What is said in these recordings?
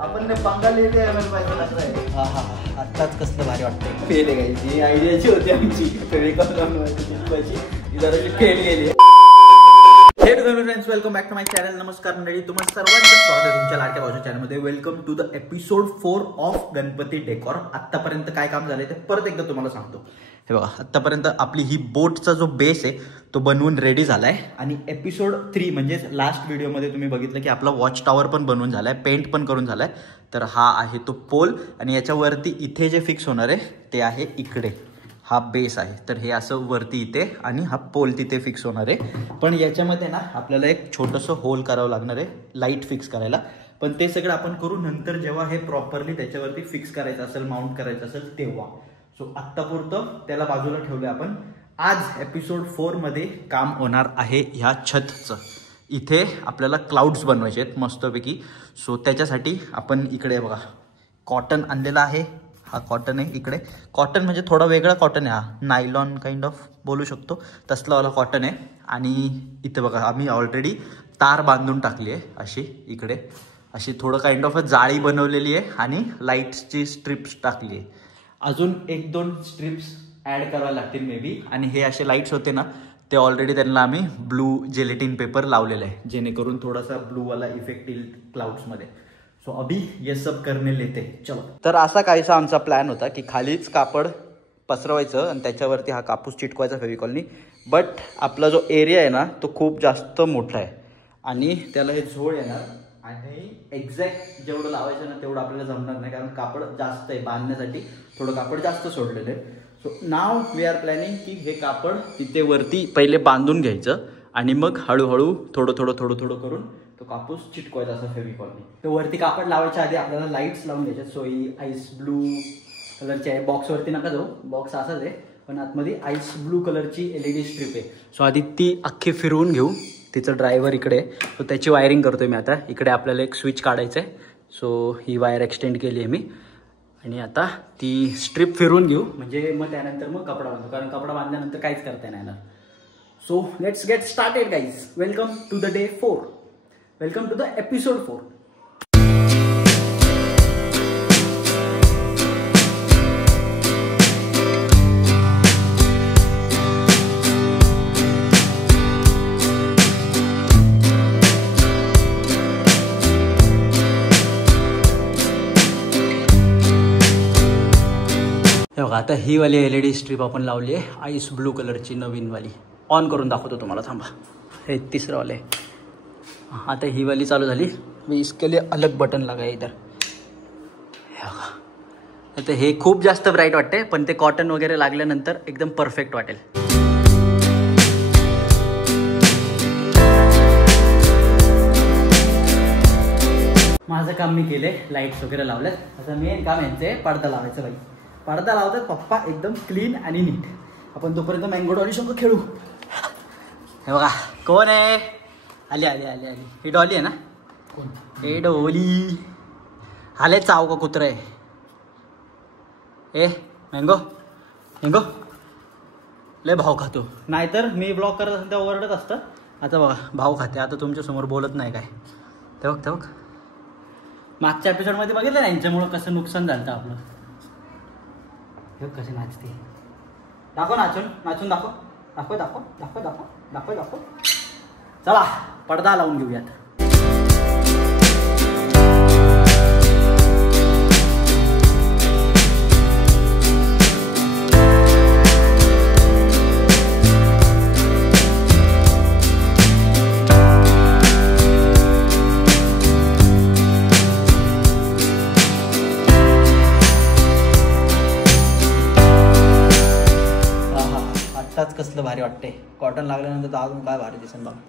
आपण ते बंगाली पाहिजे लग रहा है. हा हा हा आत्ताच कसलं भारी वाटतंय. फेल आहे काही जी आयडियाची होती आमची फेविकॉल बनवायची जरा फेल गेली. Hey friends, welcome back to my channel. नमस्कार मंडळी, तुम्हाला सर्वांचं स्वागत आहे तुमच्या लाडक्या भाऊच्या चॅनलमध्ये. Welcome to the episode 4 of Ganpati decor. आतापर्यंत काय काम झालंय ते परत एकदा तुम्हाला सांगतो. हे बघा, आतापर्यंत आपली ही बोटचा जो बेस आहे तो बनवून रेडी झालाय आणि एपिसोड 3 म्हणजेच लास्ट व्हिडिओमध्ये तुम्ही बघितलं की आपला वॉच टॉवर पण बनवून झालाय, पेंट पण करून झालाय. तर हा आहे तो पोल आणि याच्यावरती इथे जे फिक्स होणार आहे ते आहे इकडे, हा बेस आहे. तर हे असं वरती इथे आणि हा पोल तिथे फिक्स होणार आहे. पण याच्यामध्ये ना आपल्याला एक छोटंसं होल करावं लागणार आहे लाईट फिक्स करायला. पण ते सगळं आपण करू नंतर, जेव्हा हे प्रॉपरली त्याच्यावरती फिक्स करायचं असेल, माउंट करायचं असेल तेव्हा. सो आत्तापुरतं त्याला बाजूला ठेवलं आपण. आज एपिसोड 4 मध्ये काम होणार आहे ह्या छतचं. इथे आपल्याला क्लाउड्स बनवायचे आहेत मस्तपैकी. सो त्याच्यासाठी आपण इकडे बघा कॉटन आणलेला आहे. हा कॉटन आहे इकडे. कॉटन म्हणजे थोडा वेगळा कॉटन आहे, हा नायलॉन काइंड ऑफ बोलू शकतो तसलावाला कॉटन आहे. आणि इथे बघा आम्ही ऑलरेडी तार बांधून टाकली आहे अशी इकडे, अशी थोडं काइंड ऑफ जाळी बनवलेली आहे आणि लाईट्सची स्ट्रिप्स टाकली आहे. अजून 1-2 स्ट्रिप्स ॲड करायला लागतील मे बी. आणि हे असे लाईट्स होते ना ते ऑलरेडी त्यांना आम्ही ब्लू जेलेटिन पेपर लावलेला आहे, जेणेकरून थोडासा ब्लूवाला इफेक्ट येईल क्लाउड्समध्ये. सो अभी ये सब करने लेते चलो. तर असा काहीसा आमचा प्लॅन होता की खालीच कापड पसरवायचं आणि त्याच्यावरती हा कापूस चिटकवायचा फेविकॉलनी. बट आपला जो एरिया आहे ना तो खूप जास्त मोठा आहे आणि त्याला हे झोळ येणार आणि एक्झॅक्ट जेवढं लावायचं ना तेवढं आपल्याला जमणार नाही, कारण कापड जास्त आहे बांधण्यासाठी, थोडं कापड जास्त सोडलेलं आहे. So now we are planning की हे कापड तिथे वरती पहिले बांधून घ्यायचं आणि मग हळूहळू थोडं करून तो कापूस चिटकवायचा असं फेविकॉलनी. तो वरती कापड लावायच्या आधी आपल्याला लाईट्स लावून घ्यायच्या. सो ही आईस ब्लू कलरची आहे. बॉक्सवरती नका जाऊ, बॉक्स असाच आहे पण आतमध्ये आईस ब्लू कलरची LED स्ट्रिप आहे. सो आधी ती अख्खी फिरवून घेऊ. तिचं ड्रायव्हर इकडे आहे, सो त्याची वायरिंग करतोय मी आता. इकडे आपल्याला एक स्विच काढायचं आहे. सो ही वायर एक्सटेंड केली आहे मी आणि आता ती स्ट्रिप फिरवून घेऊ, म्हणजे मग त्यानंतर मग कपडा बांधू, कारण कपडा बांधल्यानंतर काहीच करता नाही येणार. So let's get started guys. Welcome to the day 4. Welcome to the episode 4. बघा आता ही वाली LED स्ट्रिप आपण लावली आहे, आईस ब्लू कलरची नवीन वाली. ऑन करून दाखवतो तुम्हाला, थांबा. हे तिसरं वाले. आता ही वाली चालू झाली. मी इसके लिए अलग बटन लगा इधर. हे बघा आता हे खूप जास्त ब्राईट वाटते, पण ते कॉटन वगैरे लागल्यानंतर एकदम परफेक्ट वाटेल. माझं काम मी केलंय, लाईट्स वगैरे लावल्यात. आता मेन काम यांचे पडदा लावायचं. बाई पडदा लावतात पप्पा एकदम क्लीन आणि नीट. आपण तोपर्यंत मँगो डॉली संग खेळू. हे बघा कोण आहे, आली आली आली आली. ही डॉली आहे ना, कोण हे डोली. आले चाव का कुत्रा आहे. ए मँगो मँगो लय भाव खातो, नाहीतर मी ब्लॉग करत असेल तेव्हा ओरडत असतं. आता बघा भाव खाते, आता तुमच्यासमोर बोलत नाही काय. ते बघ मागच्या एपिसोडमध्ये बघितलं ना यांच्यामुळं कसं नुकसान झालं आपलं. हे कसे नाचते, दाखव नाचून दाखव. चला पडदा लावून घेऊयात. आत्ताच कसलं भारी वाटते. कॉटन लागल्यानंतर तर अजून काय भारी दिसेल बघा.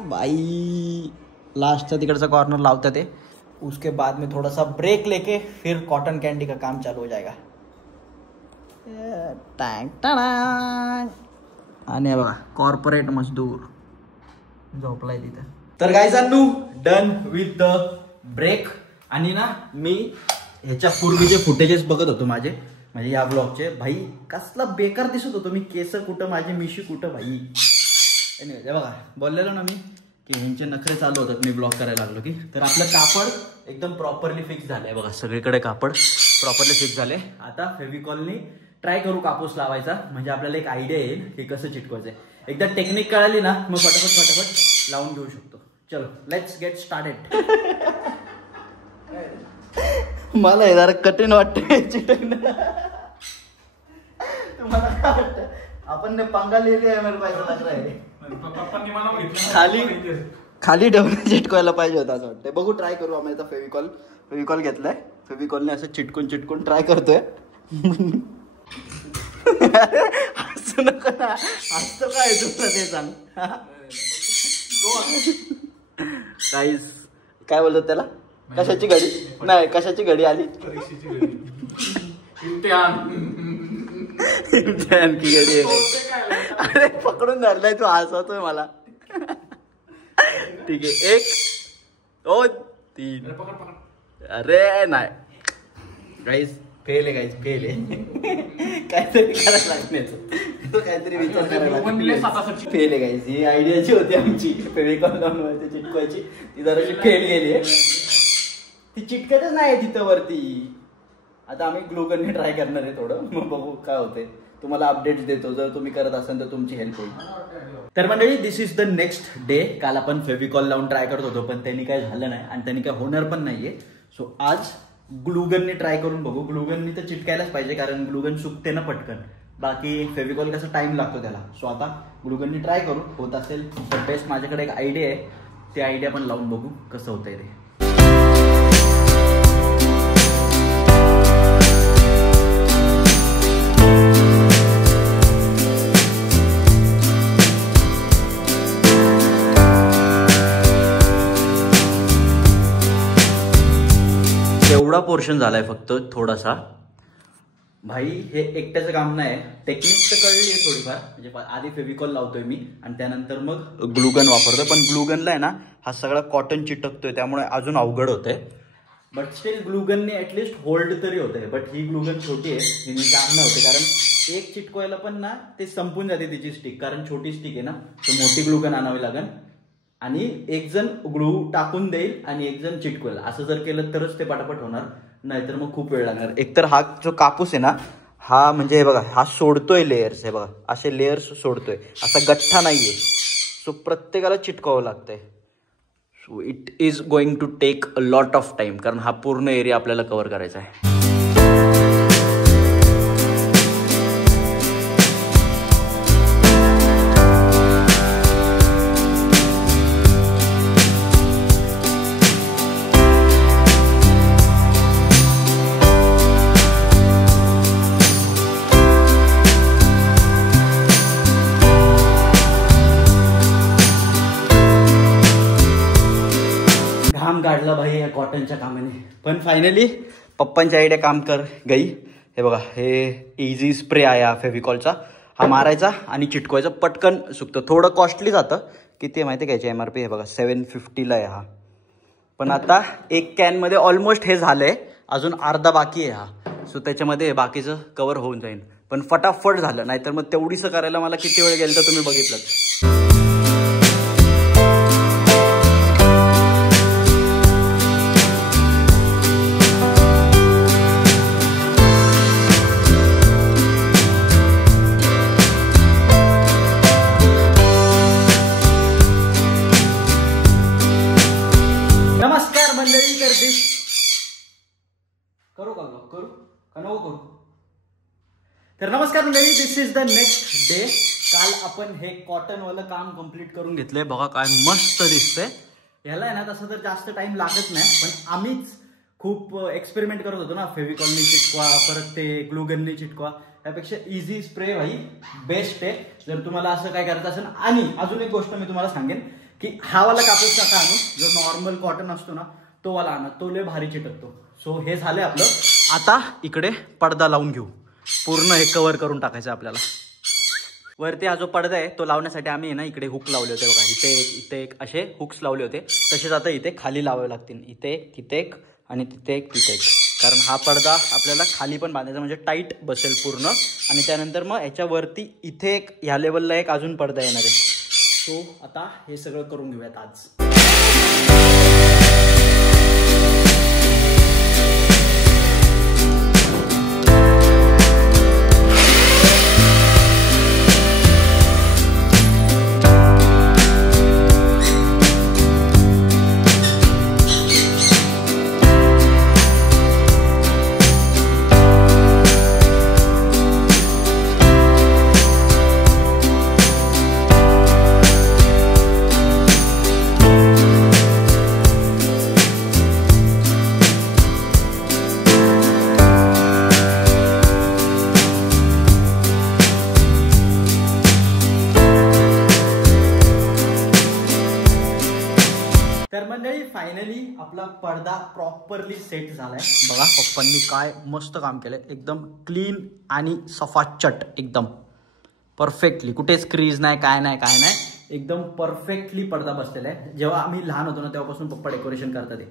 भाई लास्टचा तिकडचा कॉर्नर लावता ते, उसके बाद में थोड़ा सा ब्रेक लेके फिर कॉटन कैंडी का काम चालू हो जाएगा. आणि बघा कॉर्पोरेट मजदूर झोपलाय तिथं. तर गाईजांनो डन विथ द ब्रेक. आणि ना मी ह्याच्या पूर्वीचे फुटेजेस बघत होतो माझे, म्हणजे या ब्लॉगचे. भाई कसला बेकार दिसत होतो मी, केस कुठं माझी मिशी कुठं भाई. बघा बोललेलो ना मी की ह्यांचे नखरे चालू होतात मी ब्लॉग करायला लागलो की. तर आपलं कापड एकदम प्रॉपरली फिक्स झालंय बघा, सगळीकडे कापड प्रॉपरली फिक्स झाले. आता फेविकॉलनी ट्राय करू कापूस लावायचा, म्हणजे आपल्याला एक आयडिया येईल की कसं चिटकवायचंय. एकदा टेक्निक कळाली ना मग फटाफट लावून घेऊ शकतो. चलो लेट्स गेट स्टार्टेड. मला हे जरा कठीण वाटतं चिटकणं. तुम्हाला काय वाटतं? आपण पंगा लिहिली आहे मला पाहिजे लग रहा है. खाली ठेवून चिटकवायला पाहिजे होतं असं वाटतं. बघू ट्राय करू. आम्ही आता फेविकॉल घेतलाय. फेविकॉलने असं चिटकून ट्राय करतोय. असं नको ना, असं काय तुला ते सांग. काय बोलतो त्याला? कशाची घडी नाही, कशाची घडी आली? इम्तिहान की घडी आहे. अरे पकडून धरलाय तू, हसवतोय मला. ठीक आहे, 1 2 3. अरे नाही गाईस, फेल आहे गाईस, फेल आहे. काहीतरी करायला लागण्याचं, काहीतरी विचार करायला लागतो. फेल आहे गाईस. ही आयडिया जी होती आमची फेविकॉल लावून चिटकवायची, ती जराशी फेल गेली आहे. ती चिटकतच नाही तिथं वरती. आता आम्ही ग्लूगनने ट्राय करणार आहे थोडं, मग बघू काय होतंय. तुम्हाला अपडेट्स देतो, जर तुम्ही करत असाल तर तुमची हेल्प होईल. तर मंडळी, दिस इज द नेक्स्ट डे. काल आपण फेविकॉल लावून ट्राय करत होतो, पण त्यांनी काय झालं नाही आणि त्यांनी काय होणार पण नाहीये. सो आज ग्लूगनने ट्राय करून बघू. ग्लूगननी तर चिटकायलाच पाहिजे, कारण ग्लूगन सुकते ना पटकन. बाकी फेविकॉल कसं टाइम लागतो त्याला. सो आता ग्लूगननी ट्राय करू. होत असेल तर बेस्ट. माझ्याकडे एक आयडिया आहे, ते आयडिया पण लावून बघू कसं होतंय ते. एवढा पोर्शन झालाय फक्त थोडासा. भाई हे एकट्याचं काम नाही, टेक्निक तर कळली आहे थोडीफार. म्हणजे आधी फेविकॉल लावतोय मी आणि त्यानंतर मग ग्लूगन वापरतोय. पण ग्लूगनला आहे ना हा सगळा कॉटन चिटकतोय, त्यामुळे अजून अवघड होतंय. बट स्टील ग्लूगनने ऍटलिस्ट होल्ड तरी होतंय. बट ही ग्लूगन छोटी आहे, हिने काम नाही होते, कारण एक चिटकवायला पण ना ते संपून जाते तिची स्टिक. कारण छोटी स्टिक आहे ना, तर मोठी ग्लूगन आणावी लागेल आणि एक जण ग्लू टाकून देईल आणि एक जण चिटकवेल. असं जर केलं तरच ते पटापट होणार, नाहीतर मग खूप वेळ लागणार. एकतर हा जो कापूस आहे ना, हा म्हणजे बघा हा सोडतोय लेयर्स. हे बघा असे लेयर्स सोडतोय, असा गठ्ठा नाहीये. सो प्रत्येकाला चिटकावं लागतंय. So it is going to take a lot of time, कारण हा पूर्ण एरिया आपल्याला कव्हर करायचा आहे. काम काढला भाई या कॉटनच्या कामाने. पण फायनली पप्पांची आयडिया काम कर गई. हे बघा, हे इझी स्प्रे आहे फेविकॉलचा. हा मारायचा आणि चिटकवायचा, पटकन सुकतं. थोडं कॉस्टली जातं. किती माहिती आहे घ्यायची MRP? हे बघा 750ला आहे हा. पण आता एक कॅनमध्ये ऑलमोस्ट हे झालंय, अजून अर्धा बाकी आहे हा. सो त्याच्यामध्ये बाकीचं कव्हर होऊन जाईल. पण फटाफट झालं, नाहीतर मग तेवढीसं करायला मला किती वेळ गेलं तर तुम्ही बघितलं. नमस्कार मंडळी, तर करू का नको करू? तर नमस्कार मंडळी, दिस इज द नेक्स्ट डे. काल आपण हे कॉटन वालं काम कम्प्लीट करून घेतलंय. बघा काय मस्त दिसतंय. ह्याला आहे ना तसं तर जास्त टाइम लागत नाही, पण आम्हीच खूप एक्सपेरिमेंट करत होतो ना. फेविकॉलनी चिटकवा, परत ते ग्लूगननी चिटकवा. त्यापेक्षा इझी स्प्रे भाई बेस्ट आहे जर तुम्हाला असं काय करायचं असेल. आणि अजून एक गोष्ट मी तुम्हाला सांगेन की हा वाला कापूस नका आणू, जो नॉर्मल कॉटन असतो ना तो वाला आणा, तो लय भारी चिटकतो. सो हे झालंय आपलं. आता इकडे पडदा लावून घेऊ. पूर्ण हे कव्हर करून टाकायचं आपल्याला. वरती हा जो पडदा आहे तो लावण्यासाठी आम्ही ना इकडे हुक लावले होते बघा. इथे एक असे हुक्स लावले होते. तसेच आता इथे खाली लावावे लागतील. इथे एक, तिथे एक आणि तिथे एक, तिथे एक. कारण हा पडदा आपल्याला खाली पण बांधायचा, म्हणजे टाईट बसेल पूर्ण. आणि त्यानंतर मग ह्याच्यावरती इथे एक, ह्या लेवलला एक अजून पडदा येणार आहे. सो आता हे सगळं करून घेऊयात आज. फायनली आपला पडदा प्रॉपरली सेट झालाय बघा. पप्पांनी काय मस्त काम केलंय, एकदम क्लीन आणि सफाचट, एकदम परफेक्टली, कुठेच क्रीज नाही, काय नाही, एकदम परफेक्टली पडदा बसलेला आहे. जेव्हा आम्ही लहान होतो ना तेव्हापासून पप्पा डेकोरेशन करतात.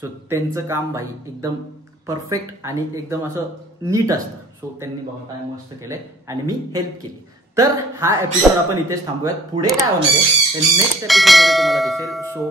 सो त्यांचं काम भाई एकदम परफेक्ट आणि एकदम असं नीट असतं. सो त्यांनी बघा काय मस्त केलंय आणि मी हेल्प केली. तर हा एपिसोड आपण इथेच थांबूयात. पुढे काय होणार आहे ते नेक्स्ट एपिसोडमध्ये तुम्हाला दिसेल. सो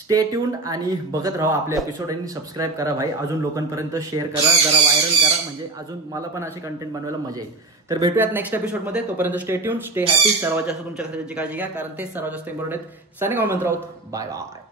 स्टे ट्यून्ड आणि बघत राहा आपले एपिसोड आणि सबस्क्राईब करा भाई. अजून लोकांपर्यंत शेअर करा, जरा व्हायरल करा, म्हणजे अजून मला पण असे कंटेंट बनवायला मजा येईल. तर भेटूयात नेक्स्ट एपिसोडमध्ये. तोपर्यंत स्टे ट्यून्ड, स्टे हॅपी. सर्वात जास्त तुमच्या घराची काळजी घ्या, कारण ते सर्वात जास्त इम्पॉर्टंट आहेत. सायनिंग ऑफ मंत्र आहोत. Bye bye.